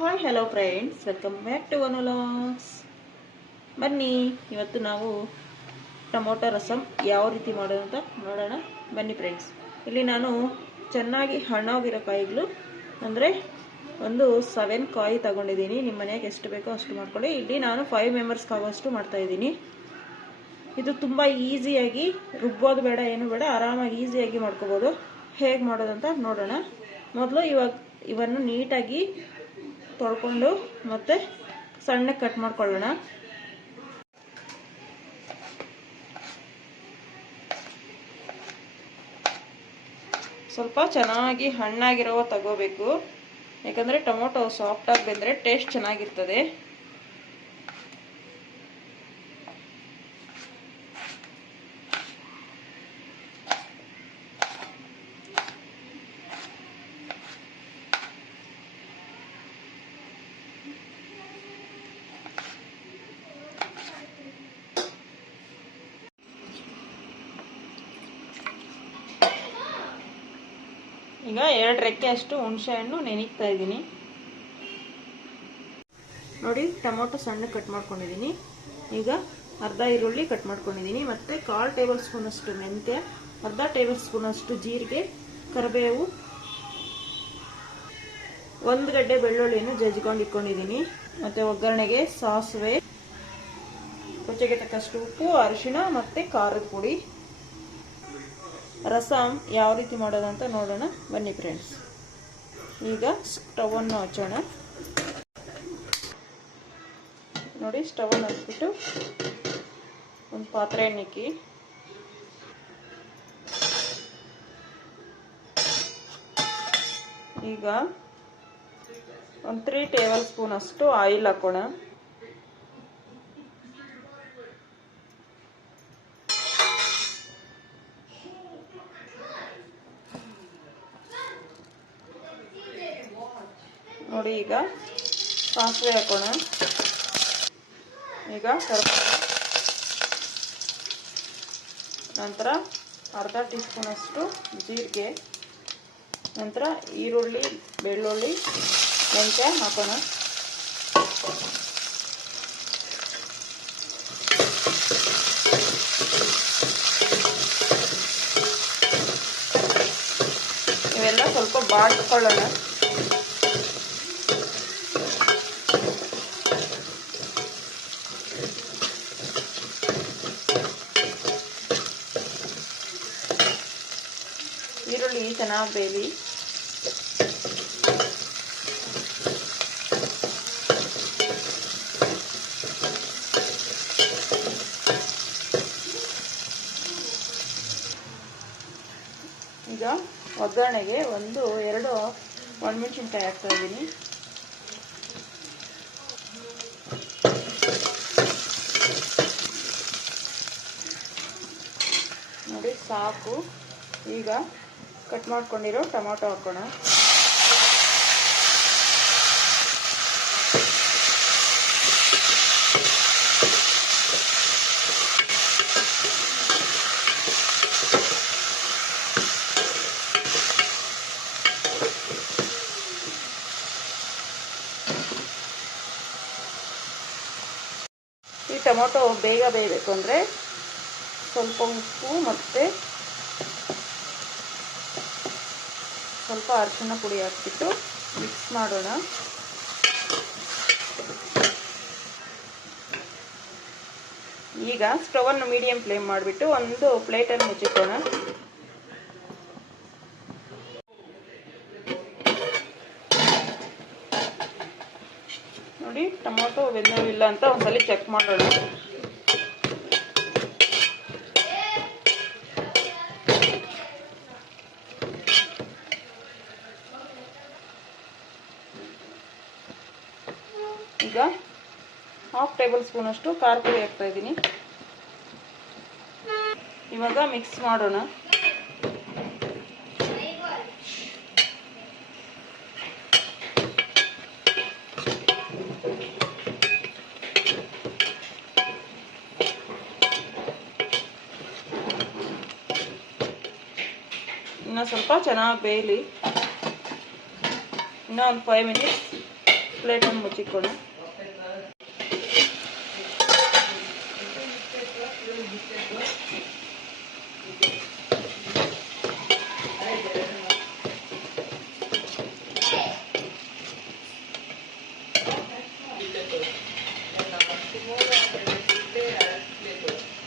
Hi hello friends welcome back to Anu logs ಬನ್ನಿ, ಇವತ್ತು ನಾವು ಟೊಮೊಟೊ ರಸಮ್ ಯಾವ ರೀತಿ ಮಾಡೋದು ಅಂತ ನೋಡೋಣ. ಬನ್ನಿ ಫ್ರೆಂಡ್ಸ್ ಇಲ್ಲಿ ನಾನು ಚೆನ್ನಾಗಿ ಹಣ್ಣಾಗಿರೋ ಕಾಯಿಗಳು, ಅಂದರೆ ಒಂದು ಸೆವೆನ್ ಕಾಯಿ ತಗೊಂಡಿದ್ದೀನಿ. ನಿಮ್ಮ ಮನೆಗೆ ಎಷ್ಟು ಬೇಕೋ ಅಷ್ಟು ಮಾಡ್ಕೊಳ್ಳಿ. ಇಲ್ಲಿ ನಾನು ಫೈವ್ ಮೆಂಬರ್ಸ್ಗೆ ಆಗೋಷ್ಟು ಮಾಡ್ತಾಯಿದ್ದೀನಿ ಇದು ತುಂಬ ಈಸಿಯಾಗಿ ರುಬ್ಬೋದು ಬೇಡ, ಏನು ಬೇಡ, ಆರಾಮಾಗಿ ಈಸಿಯಾಗಿ ಮಾಡ್ಕೋಬೋದು. ಹೇಗೆ ಮಾಡೋದಂತ ನೋಡೋಣ. ಮೊದಲು ಇವಾಗ, ಇವನ್ನು ನೀಟಾಗಿ ತೊಳ್ಕೊಂಡು ಮತ್ತೆ ಸಣ್ಣ ಕಟ್ ಮಾಡ್ಕೊಳ್ಳೋಣ. ಸ್ವಲ್ಪ ಚೆನ್ನಾಗಿ ಹಣ್ಣಾಗಿರೋ ತಗೋಬೇಕು. ಯಾಕಂದರೆ ಟೊಮೊಟೊ ಸಾಫ್ಟಾಗಿ ಬೆಂದರೆ ಟೇಸ್ಟ್ ಚೆನ್ನಾಗಿರ್ತದೆ. ಈಗ ಎರಡು ರೆಕ್ಕೆ ಅಷ್ಟು ಹುಣಸೆ ಹಣ್ಣು ನೆನಿಕ್ತಾ ಇದ್ದೀನಿ. ನೋಡಿ, ಟೊಮೊಟೊ ಸಣ್ಣ ಕಟ್ ಮಾಡ್ಕೊಂಡಿದ್ದೀನಿ. ಈಗ ಅರ್ಧ ಈರುಳ್ಳಿ ಕಟ್ ಮಾಡ್ಕೊಂಡಿದ್ದೀನಿ. ಮತ್ತು ಕಾಲು ಟೇಬಲ್ ಸ್ಪೂನ್ ಅಷ್ಟು ಮೆಂತ್ಯ, ಅರ್ಧ ಟೇಬಲ್ ಸ್ಪೂನ್ ಅಷ್ಟು ಜೀರಿಗೆ, ಕರಿಬೇವು, ಒಂದು ಗಡ್ಡೆ ಬೆಳ್ಳುಳ್ಳಿಯನ್ನು ಜಜ್ಕೊಂಡು ಇಟ್ಕೊಂಡಿದ್ದೀನಿ. ಮತ್ತು ಒಗ್ಗರಣೆಗೆ ಸಾಸಿವೆ ಕೊಚ್ಚೆಗೆ ತಕ್ಕಷ್ಟು ಉಪ್ಪು, ಅರಿಶಿಣ ಮತ್ತು ಖಾರದ ಪುಡಿ. ರಸಮ್ ಯಾವ ರೀತಿ ಮಾಡೋದಂತ ನೋಡೋಣ. ಬನ್ನಿ ಫ್ರೆಂಡ್ಸ್ ಈಗ ಸ್ಟವನ್ನು ಹಚ್ಚೋಣ. ನೋಡಿ ಸ್ಟವನ್ನು ಹಚ್ಬಿಟ್ಟು ಒಂದು ಪಾತ್ರೆ ನಿಕ್ಕಿ ಈಗ ಒಂದು ತ್ರೀ ಟೇಬಲ್ ಸ್ಪೂನ್ ಅಷ್ಟು ಆಯಿಲ್ ಹಾಕೋಣ. ನೋಡಿ ಈಗ ಸಾಸಿವೆ ಹಾಕೋಣ. ಈಗ ಸ್ವಲ್ಪ ನಂತರ ಅರ್ಧ ಟೀ ಸ್ಪೂನಷ್ಟು ಜೀರಿಗೆ, ನಂತರ ಈರುಳ್ಳಿ, ಬೆಳ್ಳುಳ್ಳಿ, ಮೆಂತ್ಯ ಹಾಕೋಣ. ಇವೆಲ್ಲ ಸ್ವಲ್ಪ ಬಾಡ್ಕೊಳ್ಳೋಣ ಈರುಳ್ಳಿ ಚೆನ್ನಾಗಿ ಬೇಲಿ ಈಗ ಒಗ್ಗರಣೆಗೆ ಒಂದು ಎರಡು ಒಣಮೆಣಸಿನ್ಕಾಯಿ ಹಾಕ್ತಾ ಇದ್ದೀನಿ. ನೋಡಿ ಸಾಕು. ಈಗ ಕಟ್ ಮಾಡ್ಕೊಂಡಿರೋ ಟೊಮೊಟೊ ಹಾಕೋಣ. ಈ ಟೊಮೊಟೊ ಬೇಗ ಬೇಯಬೇಕು ಅಂದರೆ ಸ್ವಲ್ಪ ಉಪ್ಪು ಮತ್ತು ಸ್ವಲ್ಪ ಅರಿಶಿನ ಪುಡಿ ಹಾಕ್ಬಿಟ್ಟು ಮಿಕ್ಸ್ ಮಾಡೋಣ. ಈಗ ಸ್ಟವನ್ನು ಮೀಡಿಯಂ ಫ್ಲೇಮ್ ಮಾಡಿಬಿಟ್ಟು ಒಂದು ಪ್ಲೇಟನ್ನು ಮುಚ್ಚಿಕೋಣ. ನೋಡಿ, ಟೊಮೊಟೊ ಬೆಂದವಿಲ್ಲ ಅಂತ ಒಂದ್ಸಲಿ ಚೆಕ್ ಮಾಡೋಣ. ಈಗ ಹಾಫ್ ಟೇಬಲ್ ಸ್ಪೂನ್ ಅಷ್ಟು ಖಾರ ಪುಡಿ ಹಾಕ್ತಾ ಇದ್ದೀನಿ. ಇವಾಗ ಮಿಕ್ಸ್ ಮಾಡೋಣ. ಇನ್ನು ಸ್ವಲ್ಪ ಚೆನ್ನಾಗಿ ಬೇಯಲಿ. ಇನ್ನೂ ಒಂದು ಫೈವ್ ಮಿನಿಟ್ಸ್ ಪ್ಲೇಟನ್ನು ಮುಚ್ಚಿಕೊಳ್ಳ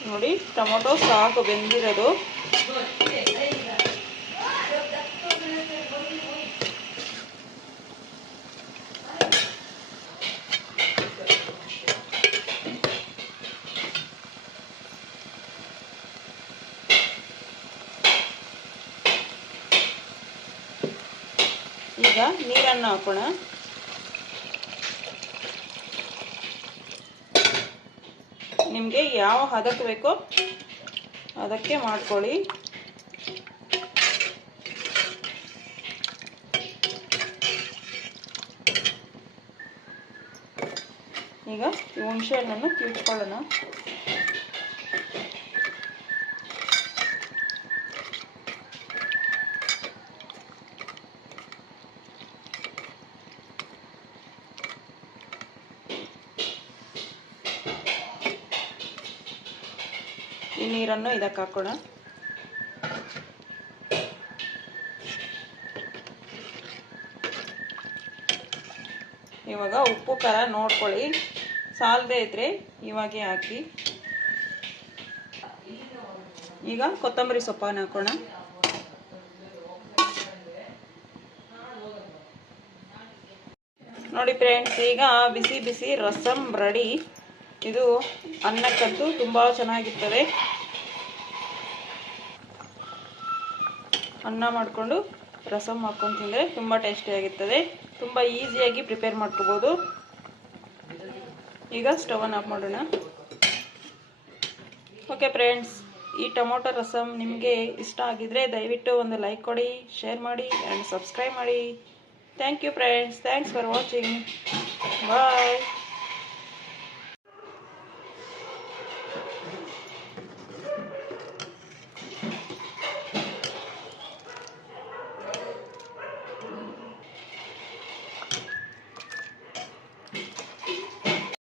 ನೋಡಿ ಟೊಮೊಟೊ ಸಾಕು ಬೆಂದಿರೋದು. ಈಗ ನೀರನ್ನು ಹಾಕೋಣ. ನಿಮಗೆ ಯಾವ ಹದಕ್ಕೆ ಬೇಕೋ ಅದಕ್ಕೆ ಮಾಡ್ಕೊಳ್ಳಿ. ಈಗ ಈ ಹುಣಸೆ ಹಣ್ಣನ್ನು ಈ ನೀರನ್ನು ಇದಕ್ಕೆ ಹಾಕೋಣ. ಇವಾಗ ಉಪ್ಪು, ಖಾರ ನೋಡ್ಕೊಳ್ಳಿ. ಸಾಲದೆ ಇದ್ರೆ ಇವಾಗೆ ಹಾಕಿ. ಈಗ ಕೊತ್ತಂಬರಿ ಸೊಪ್ಪನ್ನು ಹಾಕೋಣ. ನೋಡಿ ಫ್ರೆಂಡ್ಸ್ ಈಗ ಬಿಸಿ ಬಿಸಿ ರಸಮ್ ರೆಡಿ ಇದು ಅನ್ನಕ್ಕಂತೂ ತುಂಬ ಚೆನ್ನಾಗಿರ್ತದೆ. ಅನ್ನ ಮಾಡಿಕೊಂಡು ರಸಮ್ ಹಾಕೊಂಡು ತಿಂದರೆ ತುಂಬ ಟೇಸ್ಟಿಯಾಗಿರ್ತದೆ ತುಂಬ ಈಸಿಯಾಗಿ ಪ್ರಿಪೇರ್ ಮಾಡ್ಕೋಬೋದು. ಈಗ ಸ್ಟವನ್ನು ಆಫ್ ಮಾಡೋಣ. ಓಕೆ ಫ್ರೆಂಡ್ಸ್ ಈ ಟೊಮೊಟೊ ರಸಮ್ ನಿಮಗೆ ಇಷ್ಟ ಆಗಿದ್ರೆ ದಯವಿಟ್ಟು ಒಂದು ಲೈಕ್ ಕೊಡಿ ಶೇರ್ ಮಾಡಿ ಆ್ಯಂಡ್ ಸಬ್ಸ್ಕ್ರೈಬ್ ಮಾಡಿ. Thank you friends thanks for watching